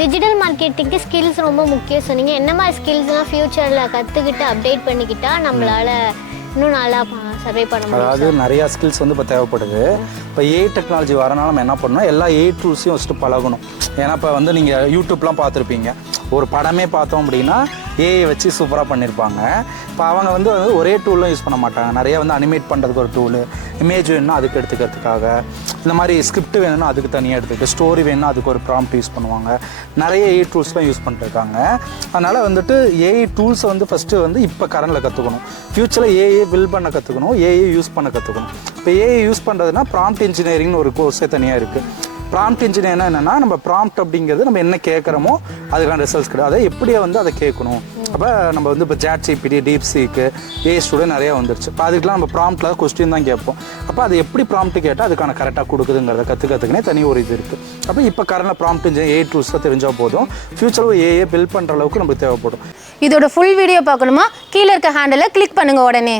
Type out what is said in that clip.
Digital மார்க்கெட்டிங்க்கு skills ரொம்ப முக்கியம் சொன்னீங்க. என்ன மாதிரி ஸ்கில்ஸ்லாம் ஃபியூச்சரில் கற்றுக்கிட்டு அப்டேட் பண்ணிக்கிட்டா நம்மளால் இன்னும் நல்லா சர்வே பண்ண முடியும்? அதாவது நிறையா ஸ்கில்ஸ் வந்து இப்போ தேவைப்படுது. இப்போ ஏஐ டெக்னாலஜி வரனால நம்ம என்ன பண்ணணும், எல்லா ஏஐ டூல்ஸையும் வச்சுட்டு பழகணும். ஏன்னா இப்போ வந்து நீங்கள் யூடியூப்லாம் பார்த்துருப்பீங்க, ஒரு படமே பார்த்தோம் அப்படின்னா ஏஐ வச்சு சூப்பராக பண்ணியிருப்பாங்க. இப்போ அவங்க வந்து ஒரே டூலும் யூஸ் பண்ண மாட்டாங்க. நிறைய வந்து அனிமேட் பண்ணுறதுக்கு ஒரு டூலு, இமேஜ் வேணும்னா அதுக்கு எடுத்துக்கிறதுக்காக, இந்த மாதிரி ஸ்கிரிப்ட் வேணும்னா அதுக்கு தனியாக எடுத்துக்கிட்டு, ஸ்டோரி வேணும்னா அதுக்கு ஒரு ப்ராம்ப்ட் யூஸ் பண்ணுவாங்க. நிறைய ஏஐ டூல்ஸ்லாம் யூஸ் பண்ணிட்டுருக்காங்க. அதனால் வந்துட்டு ஏஐ டூல்ஸை வந்து ஃபஸ்ட்டு வந்து இப்போ கரண்டில் கற்றுக்கணும். ஃப்யூச்சரில் ஏஐ பில்ட் பண்ண கற்றுக்கணும், ஏஐ யூஸ் பண்ண கற்றுக்கணும். இப்போ ஏஐ யூஸ் பண்ணுறதுனா ப்ராம்ப்ட் இன்ஜினியரிங்னு ஒரு கோர்ஸே தனியாக இருக்குது. ப்ராம்ப்ட் இன்ஜினியர்னா என்னென்னா, நம்ம ப்ராம்ப்ட் அப்படிங்கிறது நம்ம என்ன கேட்குறோமோ அதுக்கான ரிசல்ட்ஸ் கிடையாது, அதை எப்படியே வந்து அதை கேட்கணும். அப்போ நம்ம வந்து இப்போ ChatGPT, DeepSeek, ஏஐ ஸ்டூடியோ நிறையா வந்துருச்சு. இப்போ அதுக்கெலாம் நம்ம ப்ராம்ப்டில் கொஸ்டின் தான் கேட்போம். அப்போ அது எப்படி ப்ராம்ப்ட் கேட்டால் அதுக்கான கரெக்டாக கொடுக்குதுங்கிறத கற்றுக்கிறதுக்குனே தனி ஒரு இது இருக்குது. அப்போ இப்போ கரண்டில் ப்ராம்ப்ட் இன்ஜினியர் ஏஐ டூல்ஸாக தெரிஞ்சால் போதும், ஃப்யூச்சரில் ஏஐ பில்ட் பண்ணுற அளவுக்கு நமக்கு தேவைப்படும். இதோட ஃபுல் வீடியோ பார்க்கணுமா? கீழே இருக்க ஹேண்டில் கிளிக் பண்ணுங்கள் உடனே.